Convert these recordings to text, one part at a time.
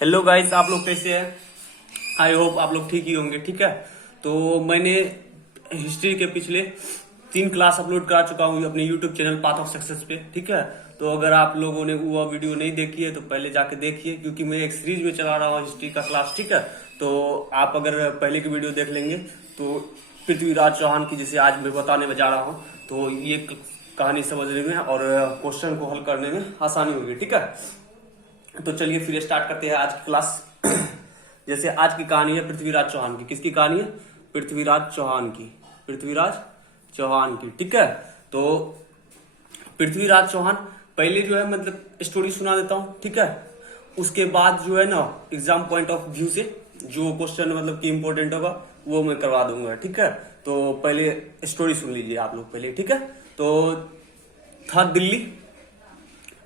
Hello guys, आप लोग कैसे हैं? आई होप आप लोग ठीक ही होंगे। ठीक है, तो मैंने हिस्ट्री के पिछले 3 क्लास अपलोड करा चुका हूँ अपने YouTube channel path of success पे। ठीक है, तो अगर आप लोगों ने वो वीडियो नहीं देखी है तो पहले जाके देखिए, क्योंकि मैं एक सीरीज में चला रहा हूँ हिस्ट्री का क्लास। ठीक है, तो आप अगर पहले की वीडियो देख लेंगे तो पृथ्वीराज चौहान की जैसे आज मैं बताने जा रहा हूँ, तो ये कहानी समझने में और क्वेश्चन को हल करने में आसानी होगी। ठीक है, तो चलिए फिर स्टार्ट करते हैं आज की क्लास। जैसे आज की कहानी है पृथ्वीराज चौहान की। किसकी कहानी है? पृथ्वीराज चौहान की। पृथ्वीराज चौहान की। ठीक है, तो पृथ्वीराज चौहान पहले जो है मतलब स्टोरी सुना देता हूँ। ठीक है, उसके बाद जो है ना एग्जाम पॉइंट ऑफ व्यू से जो क्वेश्चन मतलब कि इंपॉर्टेंट होगा वो मैं करवा दूंगा। ठीक है, तो पहले स्टोरी सुन लीजिए आप लोग पहले। ठीक है, तो था दिल्ली।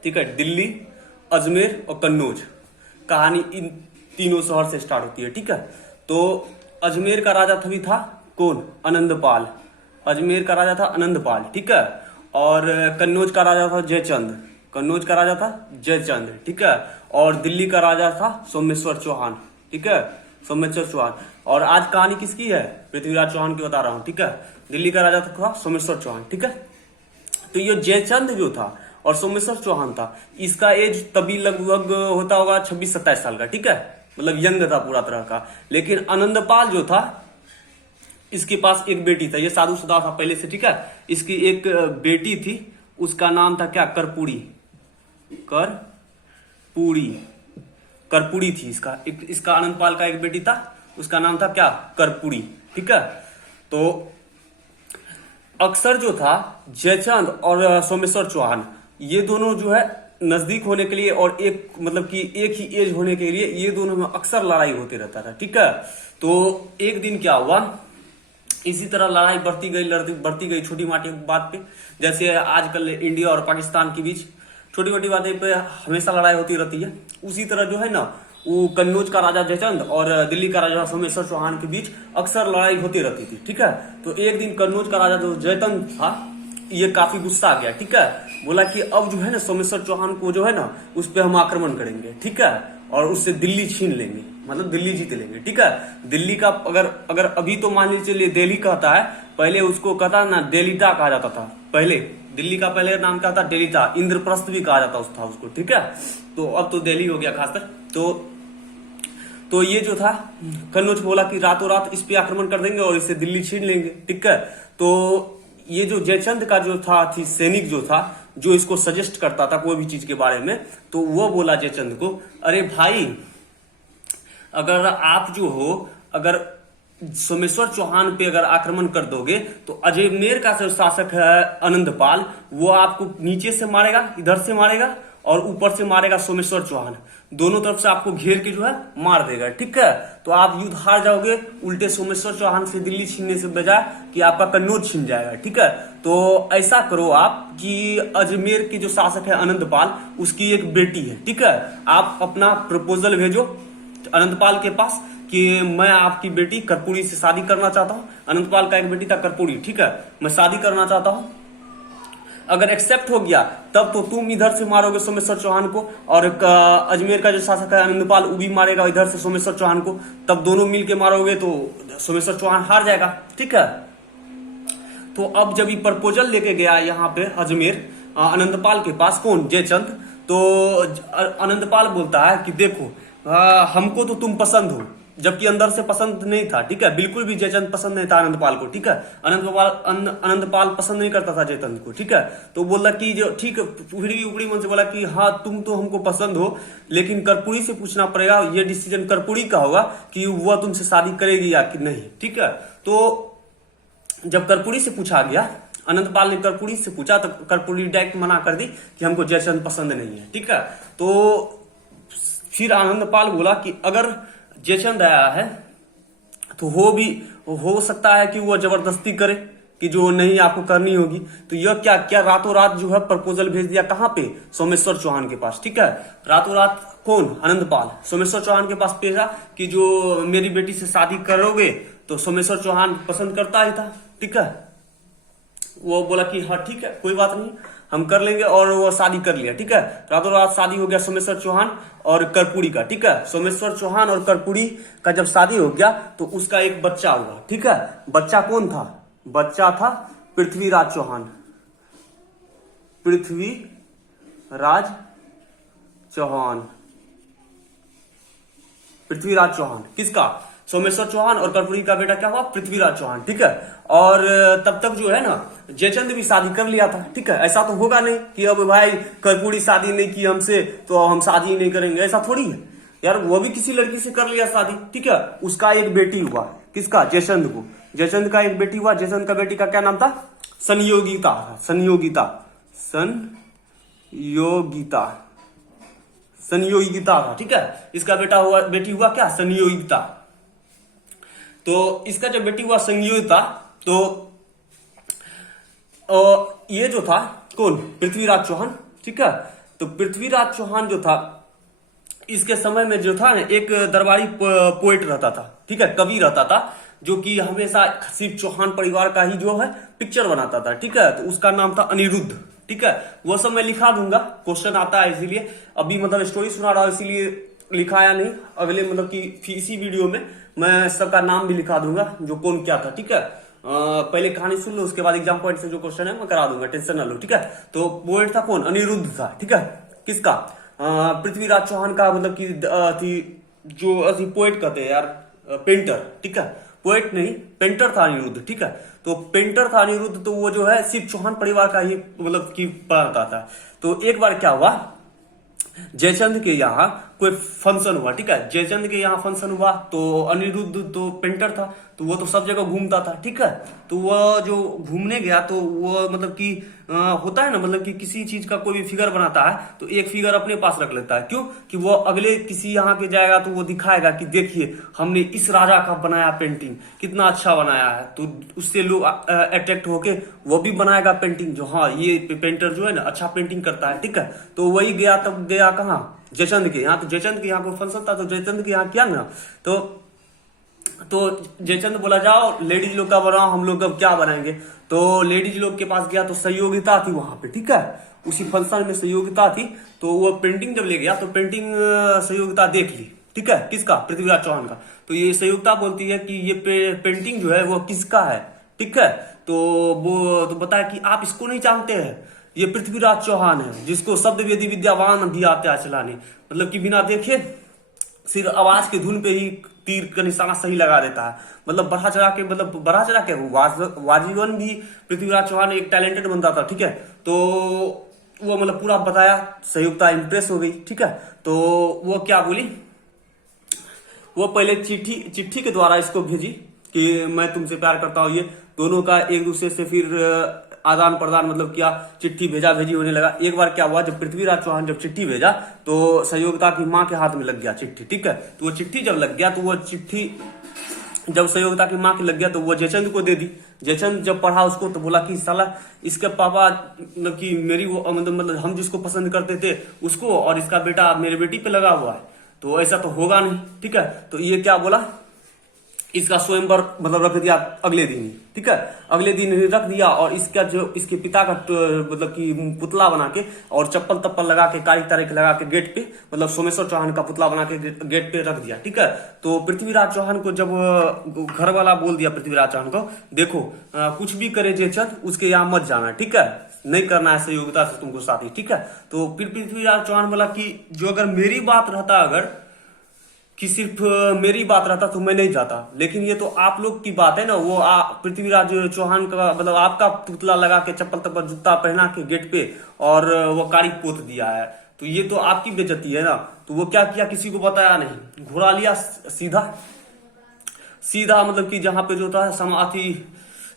ठीक है, दिल्ली, अजमेर और कन्नौज। कहानी इन तीनों शहर से स्टार्ट होती है। ठीक है, तो अजमेर का राजा तभी था कौन? आनंदपाल। अजमेर का राजा था आनंदपाल। ठीक है, और कन्नौज का राजा था जयचंद। कन्नौज का राजा था जयचंद। ठीक है, और दिल्ली का राजा था सोमेश्वर चौहान। ठीक है, सोमेश्वर चौहान। और आज कहानी किसकी है? पृथ्वीराज चौहान की बता रहा हूं। ठीक है, दिल्ली का राजा था सोमेश्वर चौहान। ठीक है, तो ये जयचंद जो था और सोमेश्वर चौहान था, इसका एज तभी लगभग होता होगा 26-27 साल का। ठीक है, मतलब यंग था पूरा तरह का। लेकिन आनंदपाल जो था इसके पास एक बेटी था, ये साधुशुदा था पहले से। ठीक है, इसकी एक बेटी थी, उसका नाम था क्या? कर्पूरी। कर्पूरी। कर्पूरी थी इसका आनंदपाल का एक बेटी था, उसका नाम था क्या? कर्पूरी। ठीक है, तो अक्सर जो था जयचंद और सोमेश्वर चौहान ये दोनों जो है नजदीक होने के लिए और एक मतलब कि एक ही एज होने के लिए ये दोनों में अक्सर लड़ाई होते रहता था। ठीक है, तो एक दिन क्या हुआ, इसी तरह लड़ाई बढ़ती गई छोटी मोटी बात पे। जैसे आजकल इंडिया और पाकिस्तान के बीच छोटी मोटी बातें पे हमेशा लड़ाई होती रहती है, उसी तरह जो है ना वो कन्नौज का राजा जयचंद और दिल्ली का राजा सोमेश्वर चौहान के बीच अक्सर लड़ाई होती रहती थी। ठीक है, तो एक दिन कन्नौज का राजा जो जयचंद था ये काफी गुस्सा आ गया। ठीक है, बोला कि अब जो है ना सोमेश्वर चौहान को जो है ना उस पर हम आक्रमण करेंगे। ठीक है, और उससे दिल्ली छीन लेंगे, मतलब दिल्ली जीत लेंगे। ठीक है, दिल्ली का अगर अभी तो मान लीजिए चलिए दिल्ली कहता है, पहले उसको कहता ना डेलिटा कहा जाता था। पहले दिल्ली का पहले नाम क्या था? डेलिटा। इंद्रप्रस्थ भी कहा जाता था उसको। ठीक है, तो अब तो दिल्ली हो गया खासकर। तो ये जो था कन्नौज बोला कि रातों रात इस पे आक्रमण कर देंगे और इससे दिल्ली छीन लेंगे। ठीक है, तो ये जो जयचंद का जो था सैनिक जो था जो इसको सजेस्ट करता था कोई भी चीज के बारे में, तो वो बोला जयचंद को, अरे भाई अगर आप जो हो अगर सोमेश्वर चौहान पे अगर आक्रमण कर दोगे तो अजमेर का जो शासक है आनंदपाल वो आपको नीचे से मारेगा, इधर से मारेगा और ऊपर से मारेगा सोमेश्वर चौहान। दोनों तरफ से आपको घेर के जो है मार देगा। ठीक है, तो आप युद्ध हार जाओगे, उल्टे सोमेश्वर चौहान से दिल्ली छीनने से बजाय कि आपका कन्नौज छीन जाएगा। ठीक है, तो ऐसा करो आप कि अजमेर के जो शासक है आनंदपाल उसकी एक बेटी है। ठीक है, आप अपना प्रपोजल भेजो आनंदपाल के पास कि मैं आपकी बेटी कर्पूरी से शादी करना चाहता हूं। आनंदपाल का एक बेटी था कर्पूरी। ठीक है, मैं शादी करना चाहता हूं। अगर एक्सेप्ट हो गया तब तो तुम इधर से मारोगे सोमेश्वर चौहान को और अजमेर का जो शासक है आनंदपाल वो भी मारेगा इधर से सोमेश्वर चौहान को। तब दोनों मिलके मारोगे तो सोमेश्वर चौहान हार जाएगा। ठीक है, तो अब जब ये प्रपोजल लेके गया यहाँ पे अजमेर आनंदपाल के पास, कौन? जयचंद। तो आनंदपाल बोलता है कि देखो हमको तो तुम पसंद हो, जबकि अंदर से पसंद नहीं था। ठीक है, बिल्कुल भी जयचंद पसंद नहीं था आनंदपाल को। ठीक है, आनंदपाल पसंद नहीं करता था जयचंद को। ठीक है, तो बोला कि जो ठीक फिर भी ऊपरी मन से बोला कि हाँ तुम तो हमको पसंद हो, लेकिन कर्पूरी से पूछना पड़ेगा, ये डिसीजन कर्पूरी का होगा कि वह तुमसे शादी करेगी या कि नहीं। ठीक है, तो जब कर्पूरी से पूछा गया, आनंदपाल ने कर्पूरी से पूछा तो कर्पूरी डायरेक्ट मना कर दी कि हमको जयचंद पसंद नहीं है। ठीक है, तो फिर आनंदपाल बोला कि अगर जयचंद आया है तो हो सकता है कि वो जबरदस्ती करे कि जो नहीं आपको करनी होगी। तो यह क्या रातों रात जो है प्रपोजल भेज दिया कहां पे? सोमेश्वर चौहान के पास। ठीक है, रातों रात कौन? आनंदपाल सोमेश्वर चौहान के पास भेजा कि जो मेरी बेटी से शादी करोगे। तो सोमेश्वर चौहान पसंद करता ही था। ठीक है, वो बोला कि हाँ ठीक है कोई बात नहीं, हम कर लेंगे, और वो शादी कर लिया, ठीक है। रातों रात शादी हो गया सोमेश्वर चौहान और कर्पूरी का, ठीक है। सोमेश्वर चौहान और कर्पूरी का जब शादी हो गया तो उसका एक बच्चा हुआ, ठीक है। बच्चा कौन था? बच्चा था पृथ्वीराज चौहान, पृथ्वीराज चौहान, पृथ्वीराज चौहान। किसका? सोमेश्वर चौहान और कर्पूरी का बेटा क्या हुआ? पृथ्वीराज चौहान, ठीक है। और तब तक जो है ना जयचंद भी शादी कर लिया था, ठीक है। ऐसा तो होगा नहीं कि अब भाई कर्पूरी शादी नहीं की हमसे तो हम शादी ही नहीं करेंगे, ऐसा थोड़ी है यार। वो भी किसी लड़की से कर लिया शादी, ठीक है। उसका एक बेटी हुआ, किसका? जयचंद को। जयचंद का एक बेटी हुआ। जयचंद का बेटी का क्या नाम था? संयोगिता, संयोगिता, संयोगिता, संयोगिता था, ठीक है। इसका बेटा हुआ, बेटी हुआ क्या? संयोगिता। तो इसका जब बेटी हुआ संयोगिता, तो ये जो था कौन? पृथ्वीराज चौहान, ठीक है। तो पृथ्वीराज चौहान जो था, इसके समय में जो था ना एक दरबारी पोएट रहता था, ठीक है, कवि रहता था, जो कि हमेशा सिर्फ चौहान परिवार का ही जो है पिक्चर बनाता था, ठीक है। तो उसका नाम था अनिरुद्ध, ठीक है। वो सब मैं लिखा दूंगा, क्वेश्चन आता है इसीलिए अभी मतलब स्टोरी सुना रहा हूं, इसीलिए लिखाया नहीं। अगले मतलब कि इसी वीडियो में मैं सबका नाम भी लिखा दूंगा, जो कौन क्या था, ठीक है। पहले कहानी सुन लो, उसके बाद एग्जाम पॉइंट से जो क्वेश्चन है मैं करा दूंगा, टेंशन ना लो, ठीक है। तो पोएट था कौन? अनिरुद्ध था, ठीक है। किसका? पृथ्वीराज चौहान का, मतलब कि जो अभी पोएट कहते हैं यार, पेंटर, ठीक है। पोएट नहीं, पेंटर था अनिरुद्ध, ठीक है। तो पेंटर था अनिरुद्ध, तो वो जो है सिर्फ चौहान परिवार का ही मतलब कि पढ़ता था। तो एक बार क्या हुआ, जयचंद के यहाँ कोई फंक्शन हुआ, ठीक है। जयचंद के यहाँ फंक्शन हुआ तो अनिरुद्ध तो पेंटर था, तो वो तो सब जगह घूमता था, ठीक है। तो वो जो घूमने गया तो वो मतलब कि होता है ना, मतलब कि किसी चीज का कोई भी फिगर बनाता है तो एक फिगर अपने पास रख लेता है। क्यों? कि वो अगले किसी यहाँ के जाएगा तो वो दिखाएगा कि देखिए हमने इस राजा का बनाया पेंटिंग, कितना अच्छा बनाया है। तो उससे लोग अट्रैक्ट होके वो भी बनाएगा पेंटिंग, जो हाँ ये पेंटर जो है ना अच्छा पेंटिंग करता है, ठीक है। तो वही गया, तब गया कहाँ? जयचंद के यहाँ। तो जयचंद के यहाँ कोई फंक्शन था, तो जयचंद के यहाँ किया ना, तो जयचंद बोला जाओ लेडीज लोग का बनाओ, हम लोग अब क्या बनाएंगे। तो लेडीज लोग के पास गया तो सहयोगिता थी वहां पे, ठीक है। उसी फंक्शन में सहयोगिता थी, तो वो पेंटिंग जब ले गया तो पेंटिंग सहयोगिता देख ली, ठीक है। किसका? पृथ्वीराज चौहान का। तो ये सहयोगिता बोलती है कि ये पेंटिंग जो है वो किसका है, ठीक है। तो वो तो बताया कि आप इसको नहीं जानते हैं, ये पृथ्वीराज चौहान है, जिसको शब्द वेदी विद्यावान भी आता है चलाने, मतलब कि बिना देखे सिर्फ आवाज के धुन पे ही तीर का निशाना सही लगा देता है। मतलब बढ़ा चढ़ा के, मतलब बढ़ा चढ़ा के वाजीवन भी पृथ्वीराज चौहान एक टैलेंटेड बंदा था, ठीक है। तो वो मतलब पूरा बताया, संयुक्ता इंप्रेस हो गई, ठीक है। तो वो क्या बोली, वो पहले चिट्ठी के द्वारा इसको भेजी कि मैं तुमसे प्यार करता हूं। ये दोनों का एक दूसरे से फिर आदान प्रदान मतलब किया, चिट्ठी भेजा भेजी होने लगा। एक बार क्या हुआ, जब पृथ्वीराज चौहान जब चिट्ठी भेजा तो सहयोगिता की माँ के हाथ में लग गया चिट्ठी, ठीक है। तो वो चिट्ठी जब लग गया तो वो चिट्ठी जब सहयोगिता की माँ के लग गया तो वो जयचंद को दे दी। जयचंद जब पढ़ा उसको तो बोला कि साला इसके पापा मतलब कि मेरी वो मतलब हम जिसको पसंद करते थे उसको, और इसका बेटा मेरे बेटी पे लगा हुआ है, तो ऐसा तो होगा नहीं, ठीक है। तो ये क्या बोला, इसका स्वयंवर मतलब रख दिया अगले दिन, ठीक है। अगले दिन रख दिया, और इसका जो इसके पिता का मतलब कि पुतला बना के और चप्पल तप्पल लगा के कारी तारीख लगा के गेट पे, मतलब सोमेश्वर चौहान का पुतला बना के गेट पे रख दिया, ठीक है। तो पृथ्वीराज चौहान को जब घर वाला बोल दिया पृथ्वीराज चौहान को, देखो कुछ भी करे जयचंद उसके यहाँ मत जाना, ठीक है, नहीं करना है सहयोगिता से तुमको शादी, ठीक है। तो फिर पृथ्वीराज चौहान बोला कि जो अगर मेरी बात रहता, अगर कि सिर्फ मेरी बात रहता तो मैं नहीं जाता, लेकिन ये तो आप लोग की बात है ना। वो पृथ्वीराज चौहान का मतलब आपका पुतला लगा के चप्पल तप्पल जूता पहना के गेट पे और वो कारी पोत दिया है, तो ये तो आपकी बेइज्जती है ना। तो वो क्या किया, किसी को बताया नहीं, घुरा लिया सीधा मतलब कि जहां पे जो था समाधि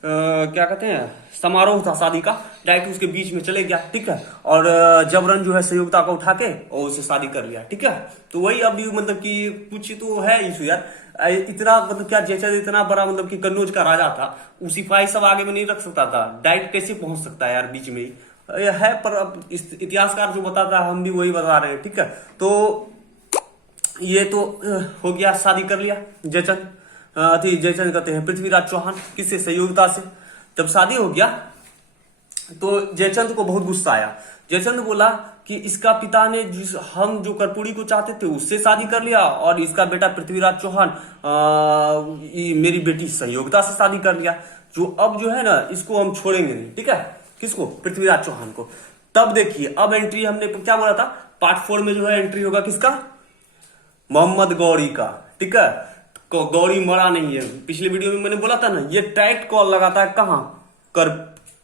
क्या कहते हैं समारोह था शादी का, डायरेक्ट उसके बीच में चले गया, ठीक है। और जबरन जो है सहयोगिता को उठा के और उसे शादी कर लिया, ठीक है। तो वही अभी मतलब कि कुछ तो है इशू यार, इतना मतलब क्या जयचंद इतना बड़ा मतलब कि कन्नौज का राजा था, वो सिपाही सब आगे में नहीं रख सकता था, डायरेक्ट कैसे पहुंच सकता है यार बीच में ही है। पर अब इतिहासकार जो बताता है हम भी वही बता रहे हैं, ठीक है। तो ये तो हो गया, शादी कर लिया जयचंद, जयचंद कहते हैं पृथ्वीराज चौहान, किससे, सहयोगिता से। जब शादी हो गया तो जयचंद को बहुत गुस्सा आया। जयचंद बोला कि इसका पिता ने जिस हम जो कर्पूरी को चाहते थे उससे शादी कर लिया, और इसका बेटा पृथ्वीराज चौहान मेरी बेटी सहयोगिता से शादी कर लिया, जो अब जो है ना इसको हम छोड़ेंगे नहीं, ठीक है। किसको? पृथ्वीराज चौहान को। तब देखिए अब एंट्री हमने क्या बोला था, पार्ट 4 में जो है एंट्री होगा किसका? मोहम्मद गौरी का, ठीक है। गौरी मरा नहीं है। पिछले वीडियो में मैंने बोला था ना, ये टाइट कॉल लगाता है कहां?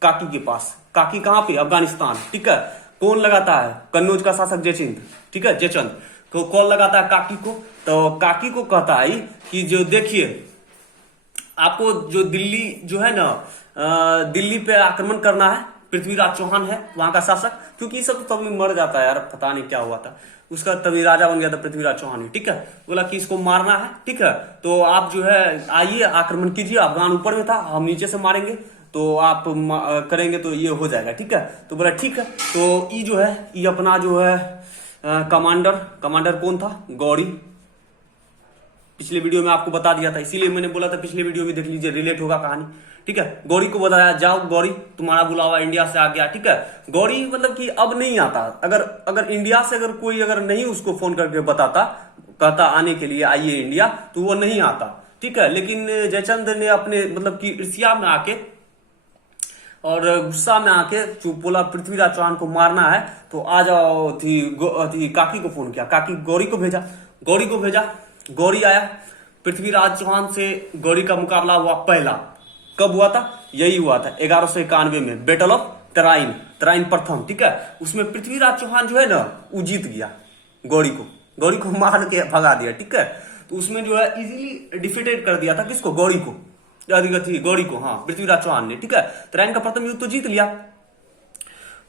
काकी के पास। काकी कहां पे? अफगानिस्तान, ठीक है। कौन लगाता है? कन्नौज का शासक जयचंद, ठीक है, जयचंद को कॉल लगाता है काकी को। तो काकी को कहता है कि जो देखिए आपको जो दिल्ली जो है ना, दिल्ली पे आक्रमण करना है, पृथ्वीराज चौहान है वहां का शासक, क्योंकि ये सब तो तभी मर जाता है यार, पता नहीं क्या हुआ था उसका, तभी राजा बन गया था पृथ्वीराज चौहान, ठीक है। बोला कि इसको मारना है, ठीक है, तो आप जो है आइए आक्रमण कीजिए। अफगान ऊपर में था, हम नीचे से मारेंगे, तो आप करेंगे तो ये हो जाएगा, ठीक है। तो बोला ठीक है। तो ये जो है ये अपना जो है कमांडर कौन था? गौरी। पिछले वीडियो में आपको बता दिया था, इसीलिए मैंने बोला था पिछले वीडियो में देख लीजिए, रिलेट होगा कहानी, ठीक है। गौरी को बताया, जाओ गौरी तुम्हारा बुलावा इंडिया से आ गया, ठीक है। गौरी मतलब कि अब नहीं आता। अगर इंडिया से अगर कोई अगर नहीं उसको फोन करके बताता, कहता आने के लिए आइए इंडिया, तो वो नहीं आता, ठीक है। लेकिन जयचंद ने अपने मतलब कि ईर्ष्या में आके और गुस्सा में आके जो बोला पृथ्वीराज चौहान को मारना है तो आ जाओ, थी काकी को फोन किया, काकी गौरी को भेजा। गौरी आया। पृथ्वीराज चौहान से गौरी का मुकाबला हुआ पहला। कब हुआ था? यही हुआ था 1191 में, बैटल ऑफ तराइन प्रथम, ठीक है। उसमें पृथ्वीराज चौहान जो है ना वो जीत गया, गौरी को मार के भगा दिया, ठीक है। तो उसमें जो है इजीली डिफीटेड कर दिया था किसको? गौरी को, हाँ, पृथ्वीराज चौहान ने, ठीक है। तराइन का प्रथम युद्ध तो जीत लिया।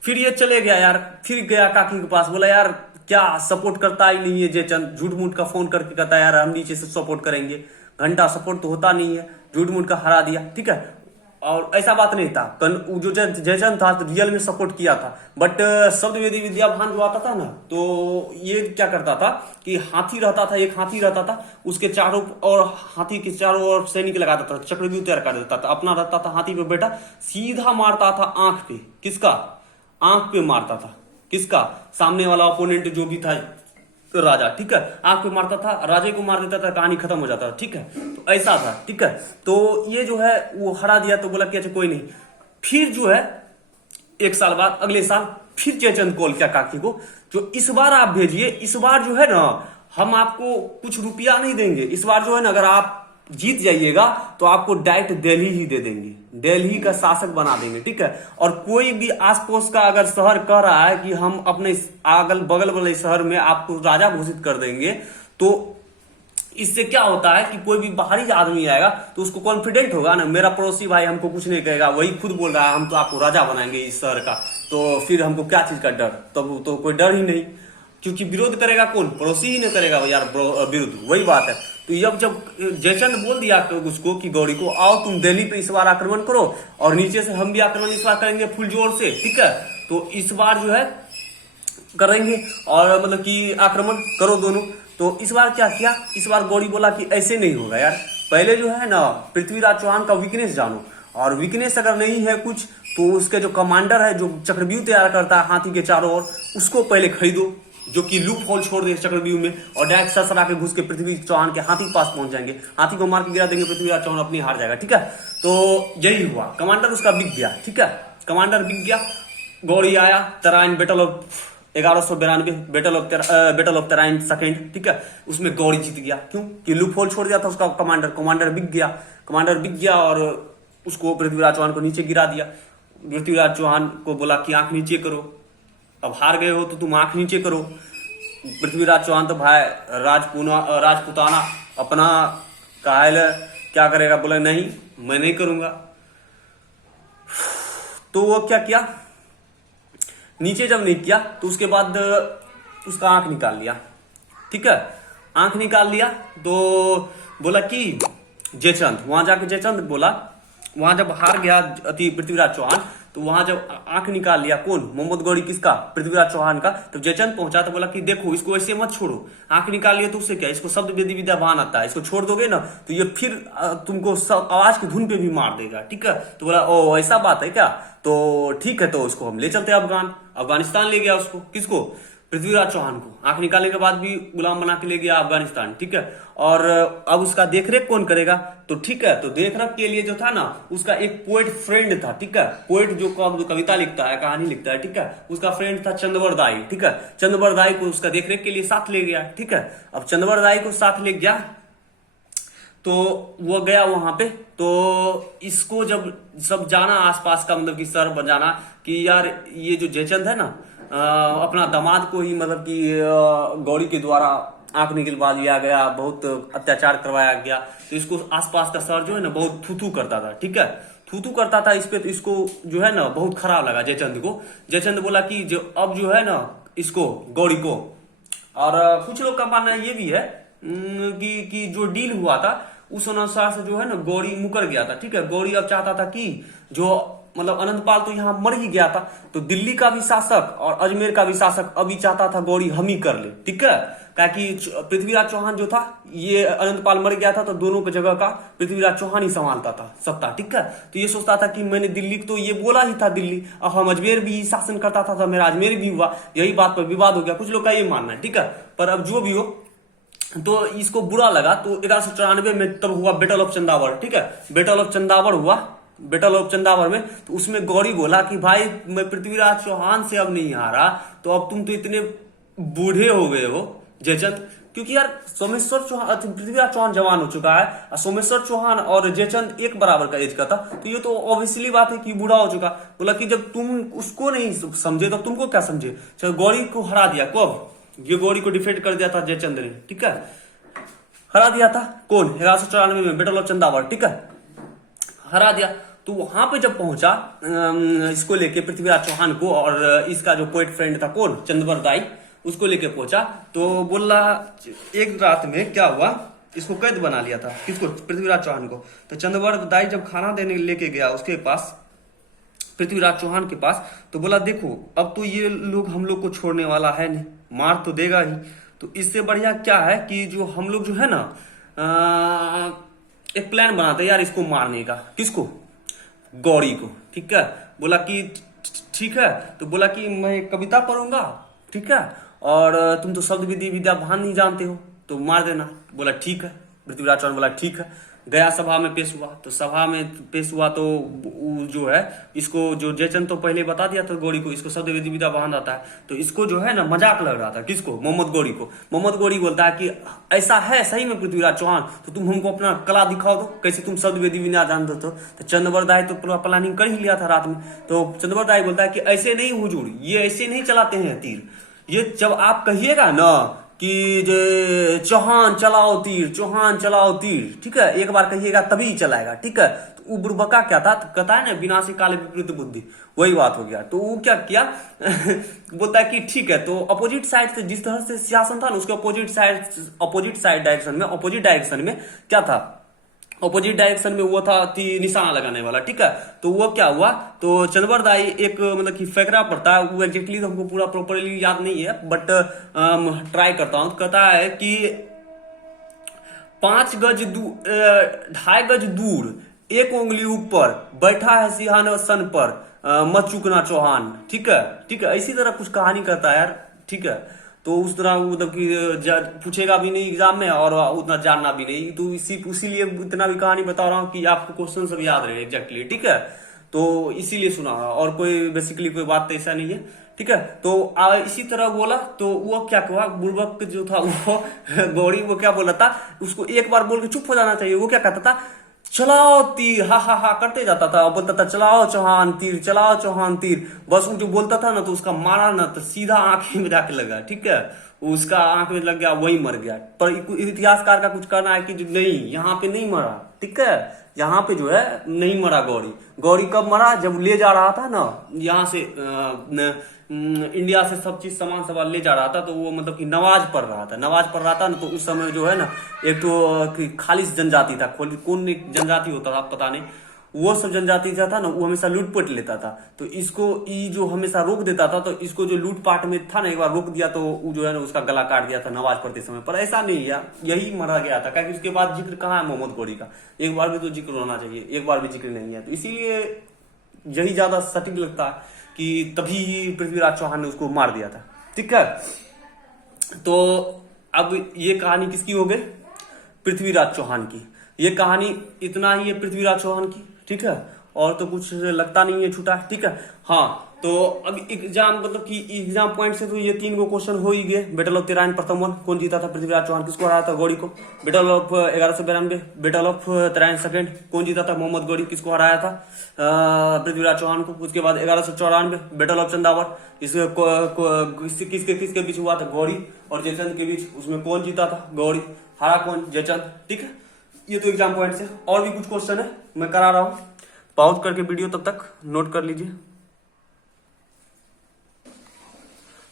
फिर ये चले गया यार, फिर गया काकी के पास, बोला यार क्या सपोर्ट करता ही नहीं है जयचंद, झूठ मूठ का फोन करके कहता है यार हम नीचे से सपोर्ट करेंगे, घंटा सपोर्ट तो होता नहीं है, झूठ मूठ का हरा दिया, ठीक है। और ऐसा बात नहीं था, जो जयचंद था तो रियल में सपोर्ट किया था, बट शब्द वेदी विद्या भान जो आता था ना, तो ये क्या करता था कि एक हाथी रहता था, उसके चारों और हाथी के चारों ओर सैनिक लगाता था, चक्रव्यूह तैयार कर देता था, अपना रहता था हाथी पे बैठा, सीधा मारता था आंख पे। किसका? आंख पे मारता था। किसका? सामने वाला ओपोनेंट जो भी था राजा, ठीक है, आंख पे मारता था, राजे को मार देता था, कहानी खत्म हो जाता था, ठीक है। तो ऐसा था, ठीक है। तो ये जो है वो हरा दिया, तो बोला कि अच्छा कोई नहीं। फिर जो है एक साल बाद, अगले साल फिर जयचंद कॉल किया काकी को, जो इस बार आप भेजिए, इस बार जो है ना हम आपको कुछ रुपया नहीं देंगे, इस बार जो है ना अगर आप जीत जाइएगा तो आपको डायरेक्ट दिल्ली ही दे देंगे, दिल्ली का शासक बना देंगे, ठीक है। और कोई भी आसपास का अगर शहर कह रहा है कि हम अपने अगल बगल वाले शहर में आपको राजा घोषित कर देंगे, तो इससे क्या होता है कि कोई भी बाहरी आदमी आएगा तो उसको कॉन्फिडेंट होगा ना, मेरा पड़ोसी भाई हमको कुछ नहीं कहेगा, वही खुद बोल रहा है हम तो आपको राजा बनाएंगे इस शहर का, तो फिर हमको क्या चीज का डर? तब तो कोई डर ही नहीं, क्योंकि विरोध करेगा कौन? पड़ोसी ही नहीं करेगा यार विरोध, वही बात है। तो जब जयचंद बोल दिया उसको कि गौरी को, आओ तुम दिल्ली पे इस बार आक्रमण करो, और नीचे से हम भी आक्रमण इस बार करेंगे फुल जोर से, ठीक है। तो इस बार जो है करेंगे और मतलब कि आक्रमण करो दोनों। तो इस बार क्या किया? इस बार गौरी बोला कि ऐसे नहीं होगा यार, पहले जो है ना पृथ्वीराज चौहान का वीकनेस जानो, और वीकनेस अगर नहीं है कुछ तो उसके जो कमांडर है जो चक्रव्यूह तैयार करता है हाथी के चारों ओर, उसको पहले खरीदो, जो कि लूप होल छोड़ दे चक्रव्यूह में, और डायरेक्ट ससरा के घुस के पृथ्वी चौहान के हाथी के पास पहुंच जाएंगे, हाथी को मार के गिरा देंगे, पृथ्वीराज चौहान अपनी हार जाएगा, ठीक है। तो यही हुआ, कमांडर उसका बिक गया, ठीक है, कमांडर बिक गया। गौरी आया, Tarain battle of 1192 battle of Tarain second, ठीक है, उसमें गौरी जीत गया। क्यों? कि लूप होल छोड़ दिया था उसका कमांडर बिक गया और उसको पृथ्वीराज चौहान को नीचे गिरा दिया। पृथ्वीराज चौहान को बोला कि आंख नीचे करो, अब हार गए हो तो तुम आंख नीचे करो। पृथ्वीराज चौहान तो भाई राजपुताना अपना कायल क्या करेगा, बोला नहीं मैं नहीं करूंगा। तो वो क्या किया, नीचे जब नहीं किया तो उसके बाद उसका आंख निकाल लिया, ठीक है, आंख निकाल लिया। तो बोला कि जयचंद, वहां जाके जयचंद बोला, वहां जब हार गया पृथ्वीराज चौहान, तो वहां जब आंख निकाल लिया, कौन, मोहम्मद गौरी किसका, पृथ्वीराज चौहान का, तब जयचंद पहुंचा तो बोला कि देखो इसको ऐसे मत छोड़ो, आंख निकाल लिया तो उससे क्या, इसको शब्द वेदी विद्या भान आता है, इसको छोड़ दोगे ना तो ये फिर तुमको आवाज की धुन पे भी मार देगा, ठीक है। तो बोला ओ ऐसा बात है क्या, तो ठीक है, तो उसको हम ले चलते अफगानिस्तान ले गया उसको, किसको, पृथ्वीराज चौहान को। आंख निकालने के बाद भी गुलाम बना के ले गया अफगानिस्तान, ठीक है। और अब उसका देखरेख कौन करेगा, तो ठीक है, तो देखरेख के लिए जो था ना, उसका एक पोएट फ्रेंड था, ठीक है, पोएट जो कविता लिखता है, कहानी लिखता है, ठीक है, उसका फ्रेंड था चंदवर दाई, ठीक है। चंदवर दाई को उसका देखरेख के लिए साथ ले गया, ठीक है। अब चंदवर दाई को साथ ले गया तो वो गया वहां पे, तो इसको जब सब जाना आसपास का, मतलब कि सर बजाना कि यार ये जो जयचंद है ना, अपना दामाद को ही मतलब कि गौरी के द्वारा आंख निकलवा लिया गया, बहुत अत्याचार करवाया गया, तो इसको आसपास का सर जो है ना बहुत थू करता था, ठीक है, थू करता था इस पे, तो इसको जो है ना बहुत खराब लगा जयचंद को। जयचंद बोला कि जो अब जो है ना इसको गौरी को, और कुछ लोग का मानना ये भी है कि जो डील हुआ था उस अनुसार से जो है ना गौरी मुकर गया था, ठीक है। गौरी अब चाहता था कि जो मतलब अनंतपाल तो यहाँ मर ही गया था, तो दिल्ली का भी शासक और अजमेर का भी शासक अभी चाहता था गौरी हम ही कर ले, ठीक है। कि पृथ्वीराज चौहान जो था, ये अनंतपाल मर गया था तो दोनों की जगह का पृथ्वीराज चौहान ही संभालता था सत्ता, ठीक है। तो ये सोचता था कि मैंने दिल्ली तो ये बोला ही था दिल्ली, अब हम अजमेर भी शासन करता था तो मेरा अजमेर भी हुआ, यही बात पर विवाद हो गया, कुछ लोग का ये मानना है, ठीक है। पर अब जो भी हो, तो इसको बुरा लगा, तो 1194 में तब हुआ बैटल ऑफ चंदावर, ठीक है, बैटल ऑफ चंदावर हुआ, बैटल ऑफ चंदावर में, तो उसमें गौरी बोला कि भाई मैं पृथ्वीराज चौहान से अब नहीं हारा, तो अब तुम तो इतने बूढ़े हो गए हो जयचंद, क्योंकि यार सोमेश्वर चौहान, पृथ्वीराज चौहान जवान हो चुका है और सोमेश्वर चौहान और जयचंद एक बराबर का एज का था, तो ये तो ऑब्वियसली बात है कि बूढ़ा हो चुका। बोला कि जब तुम उसको नहीं समझे तो तुमको क्या समझे। चलो गौरी को हरा दिया, कब, ये गौरी को डिफेंड कर दिया था जयचंद ने, ठीक है, हरा दिया था, कौन, 1194 में बैटल ऑफ चंदावर, ठीक है, हरा दिया। तो वहां पे जब पहुंचा इसको लेके पृथ्वीराज चौहान को, और इसका जो पोएट फ्रेंड था कौन, चंदवर दाई, उसको लेके पहुंचा, तो बोला एक रात में क्या हुआ, इसको कैद बना लिया था, किसको, पृथ्वीराज चौहान को। तो चंदवर दाई जब खाना देने लेके गया उसके पास, पृथ्वीराज चौहान के पास, तो बोला देखो अब तो ये लोग हम लोग को छोड़ने वाला है नहीं, मार तो देगा ही, तो इससे बढ़िया क्या है कि जो हम लोग जो है ना एक प्लान बनाते हैं यार इसको मारने का, किसको, गौरी को, ठीक है। बोला कि ठीक है, तो बोला कि मैं कविता पढ़ूंगा, ठीक है, और तुम तो शब्द विधि विद्या भान नहीं जानते हो तो मार देना। बोला ठीक है, पृथ्वीराज चौहान बोला ठीक है। गया सभा में पेश हुआ, तो सभा में पेश हुआ तो जो है इसको, जो जयचंद तो पहले बता दिया था गौरी को इसको शब्द विधि विद्या भान आता है, तो इसको जो है ना मजाक लग रहा था, किसको, मोहम्मद गौरी को। मोहम्मद गौरी बोलता है कि ऐसा है सही में पृथ्वीराज चौहान, तो तुम हमको अपना कला दिखाओ दो, कैसे तुम शब्द विधि विद्या जानते हो। तो चंदवर दाई तो पूरा प्लानिंग कर ही लिया था रात में, तो चंदवर दाई बोलता है कि ऐसे नहीं हुजूर, ये ऐसे नहीं चलाते हैं तीर, ये जब आप कहिएगा ना कि जे चौहान चलाओ तीर, चौहान चलाओ तीर, ठीक है, एक बार कहिएगा तभी चलाएगा, ठीक है। तो वो बुड़बका क्या था, तो कहता है ना विनाशी काले विपरीत बुद्धि, वही बात हो गया। तो वो क्या किया बोलता है कि ठीक है, तो अपोजिट साइड से जिस तरह से सियासन था ना, उसके अपोजिट साइड डायरेक्शन में क्या था, ऑपोजिट डायरेक्शन में वो था निशाना लगाने वाला, ठीक है। तो वो क्या हुआ, तो चंदवर दाई एक मतलब कि फैकरा पड़ता है, वो एग्जैक्टली तो हमको पूरा प्रॉपरली याद नहीं है, बट ट्राई करता हूं। तो कहता है कि 2.5 गज दूर 1 उंगली ऊपर बैठा है सिंहासन पर मत चूकना चौहान, ठीक है, ठीक है, इसी तरह कुछ कहानी करता है यार, ठीक है। तो उस तरह मतलब कि पूछेगा भी नहीं एग्जाम में और उतना जानना भी नहीं, तो इसीलिए इतना भी कहानी बता रहा हूँ कि आपको क्वेश्चन सब याद रहे एग्जैक्टली, ठीक है। तो इसीलिए सुना, और कोई बेसिकली कोई बात तो ऐसा नहीं है, ठीक है। तो इसी तरह बोला, तो वो क्या हुआ, बुड़बक जो था वो गौरी वो क्या बोला था, उसको एक बार बोल के चुप हो जाना चाहिए। वो क्या कहता था, चलाओ तीर, हा हा हा करते जाता था, बोलता था चलाओ चौहान तीर, चलाओ चौहान तीर। बस वो जो बोलता था ना, तो उसका मारा ना तो सीधा आंख में जाके लगा, ठीक है, उसका आंख में लग गया, वही मर गया। पर इतिहासकार का कुछ कहना है कि नहीं, यहाँ पे नहीं मरा, ठीक है, यहाँ पे जो है नहीं मरा गौरी। गौरी कब मरा, जब ले जा रहा था ना यहाँ से इंडिया से सब चीज सामान सवाल ले जा रहा था, तो वो मतलब कि नमाज पढ़ रहा था ना, तो उस समय जो है ना एक तो खालिश जनजाति था, कौन जनजाति होता था पता नहीं, वो सब जनजाति जो था ना वो हमेशा लूटपुट लेता था। तो इसको ई जो हमेशा रोक देता था, तो इसको जो लूटपाट में था ना एक बार रोक दिया तो वो जो है ना उसका गला काट दिया था नमाज पढ़ते समय। पर ऐसा नहीं यार, यही मरा गया था, क्योंकि उसके बाद जिक्र कहाँ है मोहम्मद गौरी का, एक बार भी तो जिक्र होना चाहिए, एक बार भी जिक्र नहीं है। तो इसीलिए यही ज्यादा सटीक लगता है कि तभी पृथ्वीराज चौहान ने उसको मार दिया था। ठीक है, तो अब ये कहानी किसकी हो गई? पृथ्वीराज चौहान की। ये कहानी इतना ही है पृथ्वीराज चौहान की। ठीक है, और तो कुछ लगता नहीं है छूटा। ठीक है, हाँ, तो अब एग्जाम मतलब कि एग्जाम पॉइंट से तो ये 3 गो क्वेश्चन हो ही गए। बैटल ऑफ तेराइन प्रथम वन, कौन जीता था? पृथ्वीराज चौहान। किसको हराया था? गौरी को। Battle of 1192, battle of Tarain second, कौन जीता था? मोहम्मद गौरी। किसको हराया था? पृथ्वीराज चौहान को। उसके बाद 1194 बैटल ऑफ चंदावर, इसके किसके किसके बीच हुआ था? गौरी और जयचंद के बीच। उसमें कौन जीता था? गौरी। हारा कौन? जयचंद। ठीक है, ये तो एग्जाम पॉइंट से। और भी कुछ क्वेश्चन है मैं करा रहा हूं, पॉज करके वीडियो तब तक नोट कर लीजिए।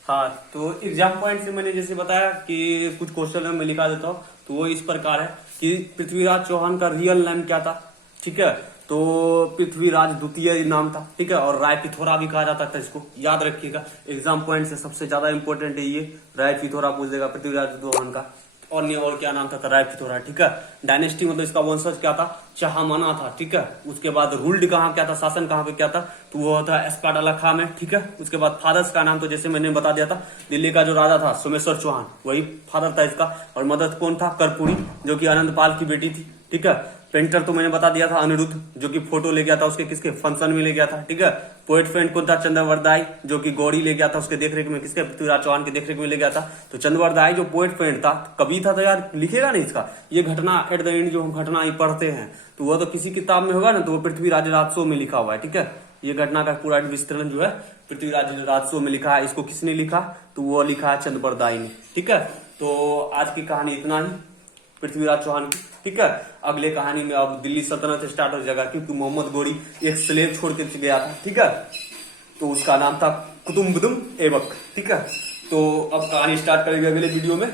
हाँ, तो एग्जाम पॉइंट से मैंने जैसे बताया कि कुछ क्वेश्चन मैं लिखा देता हूँ। तो वो इस प्रकार है कि पृथ्वीराज चौहान का रियल नेम क्या था? ठीक है, तो पृथ्वीराज द्वितीय नाम था। ठीक है, और राय पिथौरा भी कहा जाता था इसको, याद रखिएगा। एग्जाम पॉइंट से सबसे ज्यादा इंपॉर्टेंट है ये, राय पिथौरा पूछ देगा पृथ्वीराज चौहान का। और नहीं, और क्या नाम था? राय पिथौरा। ठीक है, डायनेस्टी मतलब इसका वंशज क्या था? चाहमाना था। ठीक है, उसके बाद रूल्ड कहाँ क्या था? शासन कहाँ पे क्या था? तो वो था एस्पाडालाखा में। ठीक है, उसके बाद फादर्स का नाम तो जैसे मैंने बता दिया था, दिल्ली का जो राजा था सोमेश्वर चौहान, वही फादर था इसका। और मदर कौन था? कर्पूरी, जो कि आनंदपाल की बेटी थी। ठीक है, पेंटर तो मैंने बता दिया था अनिरुद्ध, जो कि फोटो ले गया था उसके किसके? फंक्शन में ले गया था। ठीक है, पोएट फ्रेंड कौन था? चंद्रवरदाई, जो कि गौरी ले गया था उसके देखरेख में, किसके? पृथ्वीराज चौहान की देखरेख में ले गया था। तो चंद्रवरदाई जो पोएट फ्रेंड था, कवि था, तो यार लिखेगा नहीं इसका ये घटना एट द एंड, जो हम घटना ही पढ़ते हैं तो वो तो किसी किताब में होगा ना, तो वो पृथ्वीराज राजसो में लिखा हुआ है। ठीक है, ये घटना का पूरा विस्तरण जो है पृथ्वीराज राजसो में लिखा है। इसको किसने लिखा? तो वो लिखा है चंद्रवरदाई ने। ठीक है, तो आज की कहानी इतना ही पृथ्वीराज चौहान की। ठीक है, अगले कहानी में अब दिल्ली सल्तनत स्टार्ट हो जाएगा, क्योंकि मोहम्मद गौरी एक स्लेब छोड़ के गया था। ठीक है, तो उसका नाम था कुतुम्बुदुम ऐबक। ठीक है, तो अब कहानी स्टार्ट करेंगे अगले वीडियो में,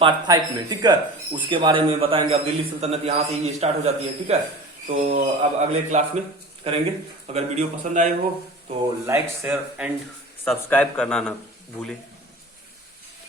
पार्ट 5 में। ठीक है, उसके बारे में बताएंगे। अब दिल्ली सल्तनत यहाँ से ही स्टार्ट हो जाती है। ठीक है, तो अब अगले क्लास में करेंगे। अगर वीडियो पसंद आए हो तो लाइक शेयर एंड सब्सक्राइब करना ना भूले।